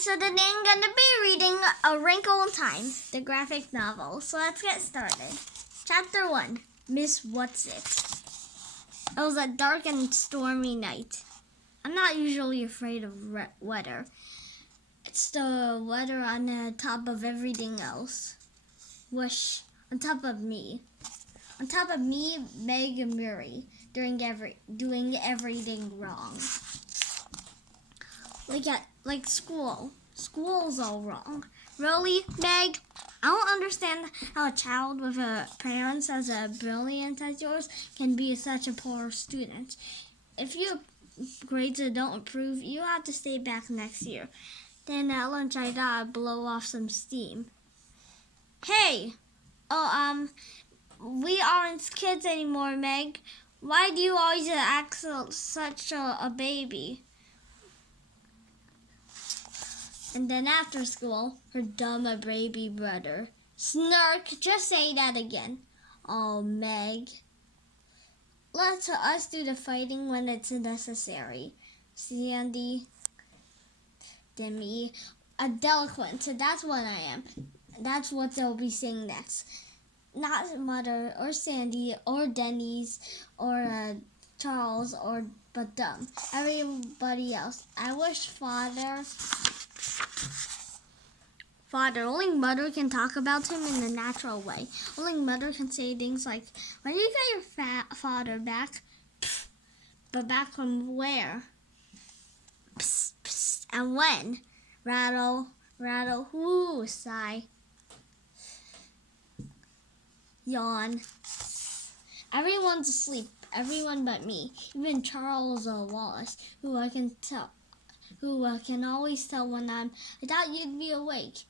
so today I'm going to be reading A Wrinkle in Time, the graphic novel. So let's get started. Chapter 1, Miss What's-It. It was a dark and stormy night. I'm not usually afraid of weather. It's the weather on the top of everything else. Whoosh, on top of me. On top of me, Meg and Murray, doing everything wrong. Like school. School's all wrong. Really, Meg? I don't understand how a child with parents as brilliant as yours can be such a poor student. If your grades don't improve, you have to stay back next year. Then at lunch I gotta blow off some steam. Hey! We aren't kids anymore, Meg. Why do you always act such a baby? And then after school, her dumb baby brother. Snark, just say that again. Oh, Meg. Let us do the fighting when it's necessary. Sandy, Demi, a delinquent. So that's what I am. That's what they'll be saying next. Not Mother or Sandy or Denny's or Charles but dumb. Everybody else. I wish Father, only Mother can talk about him in a natural way. Only Mother can say things like, when you get your father back? Pfft. But back from where? Psst, psst. And when? Rattle, rattle, whoo, sigh. Yawn. Everyone's asleep, everyone but me. Even Charles Wallace, who I can always tell when I thought you'd be awake.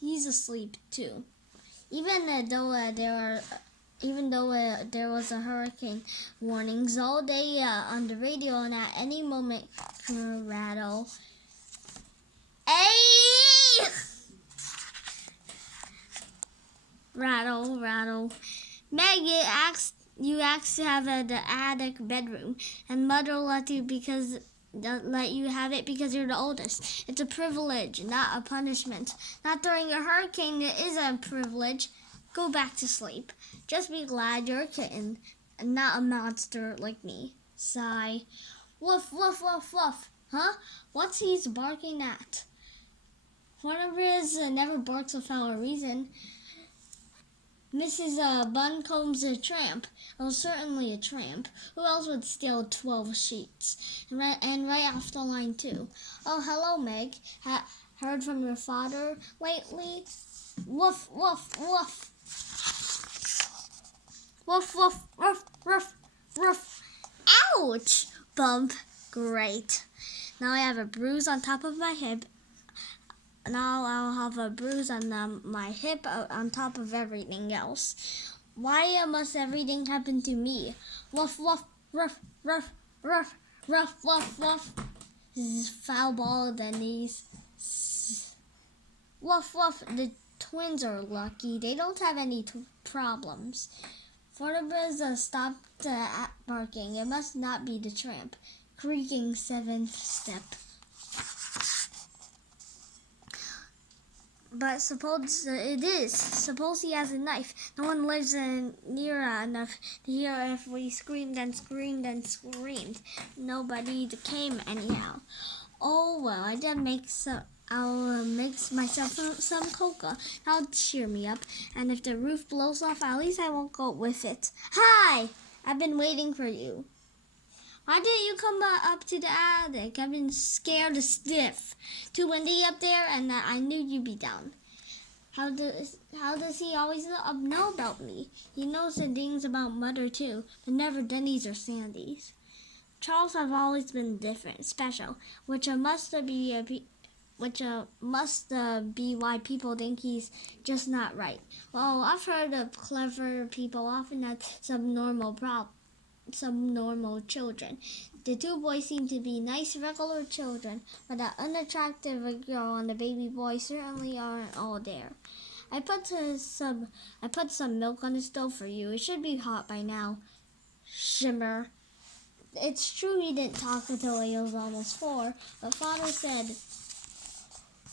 He's asleep too. Even though there was a hurricane warnings all day on the radio, and at any moment, rattle. Hey! Rattle, rattle. Meg, you asked to have the attic bedroom, and Mother let you have it because you're the oldest. It's a privilege, not a punishment. Not during a hurricane, it is a privilege. Go back to sleep. Just be glad you're a kitten, and not a monster like me. Sigh. Woof, woof, woof, woof. Huh? What's he's barking at? One of his never barks without a reason. Mrs. Buncombe's a tramp. Oh, certainly a tramp. Who else would steal 12 sheets? And right off the line, too. Oh, hello, Meg. Heard from your father lately? Woof, woof, woof. Woof, woof, woof, woof, woof. Ouch! Bump. Great. Now I have a bruise on top of my hip. Now I'll have a bruise on my hip on top of everything else. Why must everything happen to me? Woof, woof, ruff, ruff, ruff, ruff, woof, woof. This is foul ball, Denny's. Woof, woof. The twins are lucky. They don't have any problems. Fortibus stopped barking. It must not be the tramp. Creaking 7th step. But suppose it is. Suppose he has a knife. No one lives near enough to hear if we screamed and screamed and screamed. Nobody came anyhow. Oh well, I'll mix myself some cocoa. That'll cheer me up. And if the roof blows off, at least I won't go with it. Hi! I've been waiting for you. Why didn't you come up to the attic? I've been scared to stiff. Too windy up there, and I knew you'd be down. How does he always know about me? He knows the things about Mother too, but never Denny's or Sandy's. Charles have always been different, special, which must be why people think he's just not right. Well, I've heard of clever people often have subnormal children. The two boys seem to be nice, regular children, but that unattractive girl and the baby boy certainly aren't all there. I put some milk on the stove for you. It should be hot by now. Shimmer. It's true he didn't talk until he was almost 4, but Father said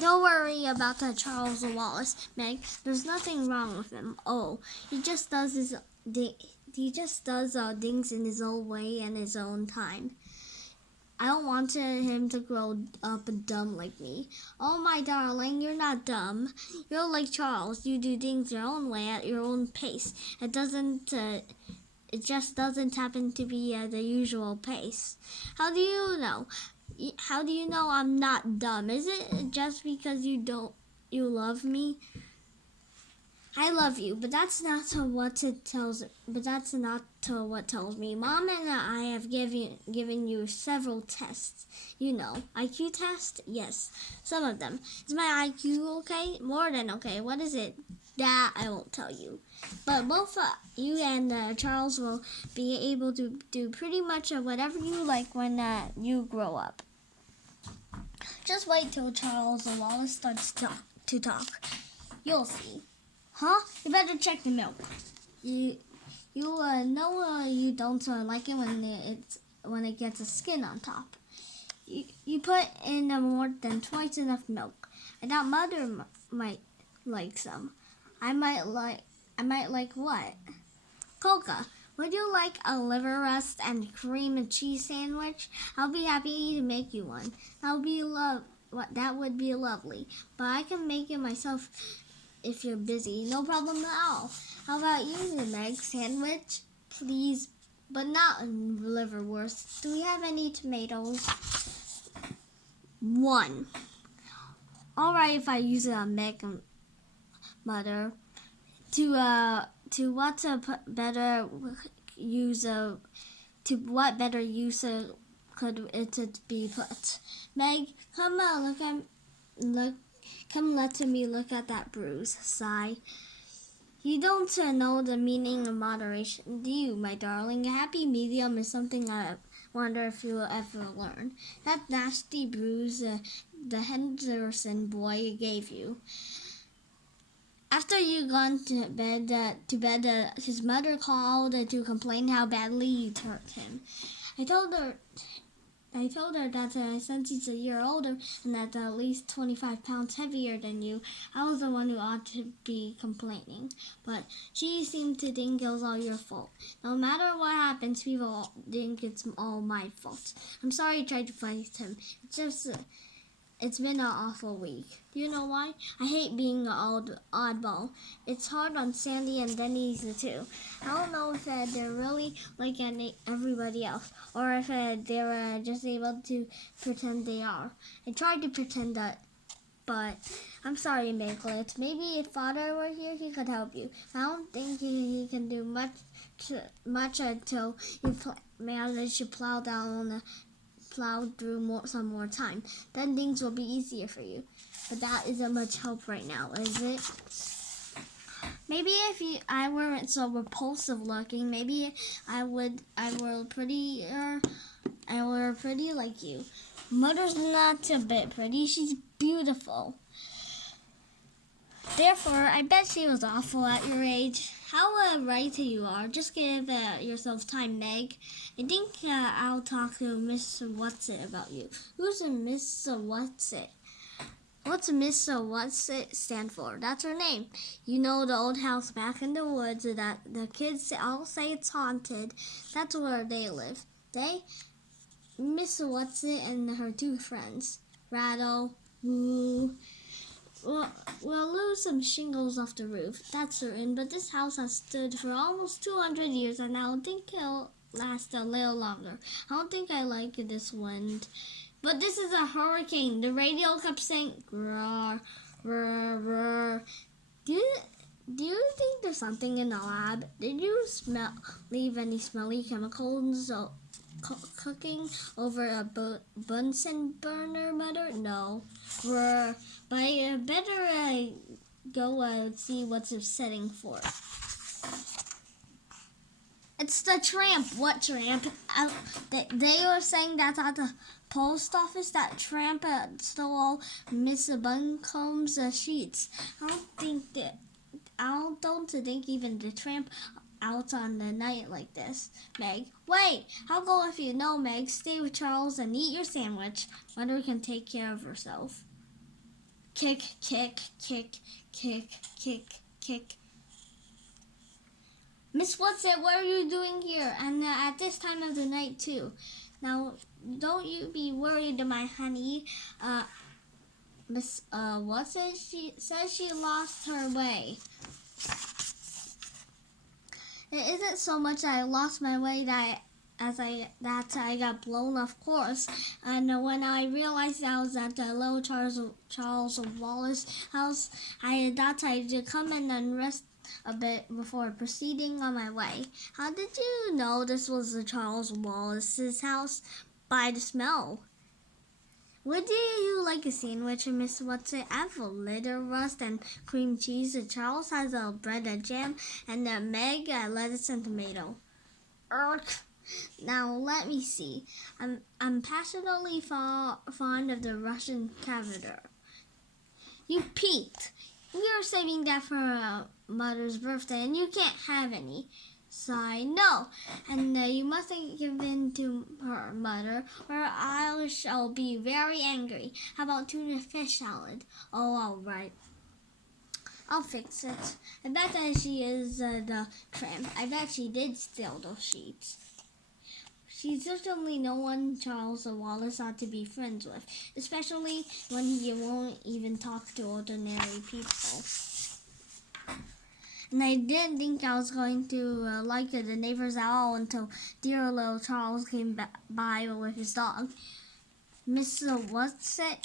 Don't worry about that Charles Wallace, Meg. There's nothing wrong with him. Oh, he just does things in his own way and his own time. I don't want him to grow up dumb like me. Oh, my darling, you're not dumb. You're like Charles. You do things your own way at your own pace. It just doesn't happen to be at the usual pace. How do you know? How do you know I'm not dumb? Is it just because you love me? I love you, but that's not what it tells. But that's not what tells me. Mom and I have given you several tests. You know, IQ test. Yes, some of them. Is my IQ okay? More than okay. What is it? That I won't tell you. But both you and Charles will be able to do pretty much whatever you like when you grow up. Just wait till Charles Wallace starts to talk. You'll see. Huh? You better check the milk. You know you don't like it when it gets a skin on top. You put in more than twice enough milk. I thought Mother might like some. I might like what? Coca, would you like a liver rest and cream and cheese sandwich? I'll be happy to make you one. That would be lovely. But I can make it myself if you're busy. No problem at all. How about you, Meg? Sandwich, please, but not liverwurst. Do we have any tomatoes? One. All right, if I use it on Meg, Mother. To what better use what better use could it be put? Meg, come let me look at that bruise. Sigh. You don't know the meaning of moderation, do you, my darling? A happy medium is something I wonder if you'll ever learn. That nasty bruise the Henderson boy gave you. After you gone to bed, his mother called to complain how badly you hurt him. I told her that since he's a year older and at least 25 pounds heavier than you, I was the one who ought to be complaining. But she seemed to think it was all your fault. No matter what happens, people think it's all my fault. I'm sorry I tried to fight him. It's been an awful week. Do you know why? I hate being an oddball. It's hard on Sandy and Denny's too. I don't know if they're really like everybody else, or if they're just able to pretend they are. I tried to pretend that, but I'm sorry, Madeline. Maybe if Father were here, he could help you. I don't think he can do much until you manage to plow through some more time. Then things will be easier for you. But that isn't much help right now, is it? Maybe if I weren't so repulsive looking, maybe I were pretty like you. Mother's not a bit pretty. She's beautiful. Therefore, I bet she was awful at your age. How right you are. Just give yourself time, Meg. I think I'll talk to Miss What's-It about you. Who's a Miss What's-It? What's Miss What's-It stand for? That's her name. You know, the old house back in the woods that the kids all say it's haunted. That's where they live. Miss What's-It and her two friends. Rattle, Woo. We'll lose some shingles off the roof, that's certain, but this house has stood for almost 200 years, and I don't think it'll last a little longer. I don't think I like this wind. But this is a hurricane. The radio kept saying, "Roar, roar, roar." Do you think there's something in the lab? Did you leave any smelly chemicals cooking over a Bunsen burner, Mother? No. Roar. But I better go see what's it setting for. It's the tramp. What tramp? They were saying that at the post office. That tramp stole all Miss Buncombe's sheets. I don't think even the tramp out on the night like this. Meg, wait. I'll go if you know, Meg. Stay with Charles and eat your sandwich. Mother can take care of herself. Kick, kick, kick, kick, kick, kick. Miss What's It, what are you doing here? And at this time of the night too. Now, don't you be worried, my honey. Miss What's It? She says she lost her way. It isn't so much that I lost my way that I got blown off course. And when I realized I was at the little Charles Wallace house, I thought I'd come in and rest a bit before proceeding on my way. How did you know this was the Charles Wallace's house? By the smell. Would you like a sandwich, Miss What's It? I have a little rust and cream cheese. Charles has a bread and jam, and Meg lettuce and tomato. Urk. Now let me see. I'm passionately fond of the Russian caviar. You peaked. You're saving that for Mother's birthday, and you can't have any. Sigh, no, and you mustn't give in to her, Mother, or I shall be very angry. How about tuna fish salad? Oh, all right. I'll fix it. I bet that she is the tramp. I bet she did steal those sheets. She's certainly no one Charles Wallace ought to be friends with, especially when he won't even talk to ordinary people. And I didn't think I was going to like the neighbors at all until dear little Charles came by with his dog. Miss What's It?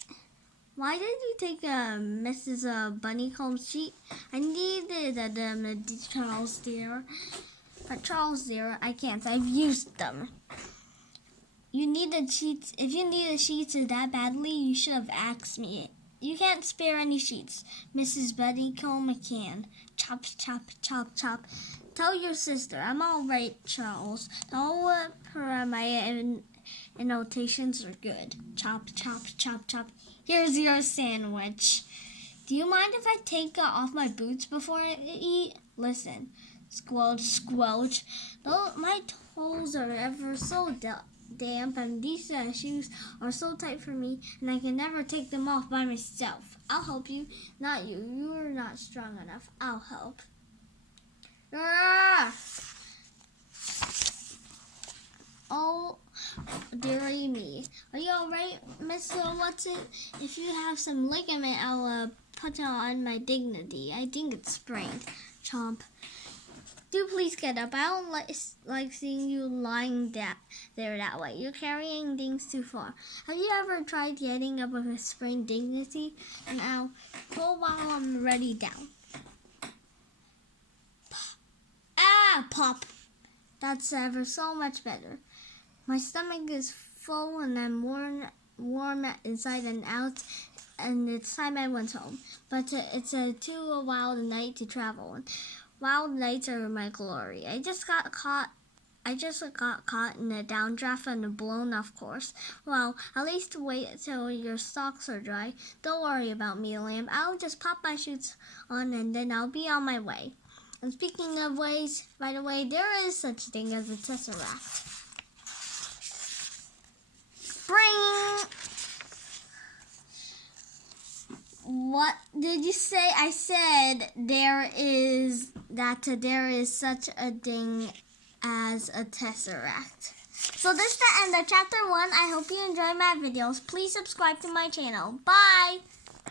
Why did you take Mrs. Bunnycomb's sheet? I needed them, Charles dear. Charles dear, I can't. I've used them. You needed sheets. If you needed sheets that badly, you should have asked me. You can't spare any sheets. Mrs. Bunnycomb can. Chop, chop, chop, chop. Tell your sister I'm all right, Charles. Tell her my annotations are good. Chop, chop, chop, chop. Here's your sandwich. Do you mind if I take off my boots before I eat? Listen. Squelch, squelch. My toes are ever so damp, and these shoes are so tight for me, and I can never take them off by myself. I'll help you. Not you. You are not strong enough. I'll help. Ah! Oh, dearie me. Are you all right, Miss What's It? If you have some ligament, I'll put on my dignity. I think it's sprained. Chomp. Do please get up. I don't like seeing you lying there that way. You're carrying things too far. Have you ever tried getting up with a sprained dignity? Now, pull while I'm ready down. Ah, pop. That's ever so much better. My stomach is full and I'm warm inside and out, and it's time I went home. But it's too wild a night to travel in. Wild nights are my glory. I just got caught in a downdraft and a blown off course. Well, at least wait till your socks are dry. Don't worry about me, lamb. I'll just pop my shoes on and then I'll be on my way. And speaking of ways, by the way, there is such a thing as a tesseract. Spring! What did you say? I said there is such a thing as a tesseract. So this is the end of chapter 1. I hope you enjoyed my videos. Please subscribe to my channel. Bye!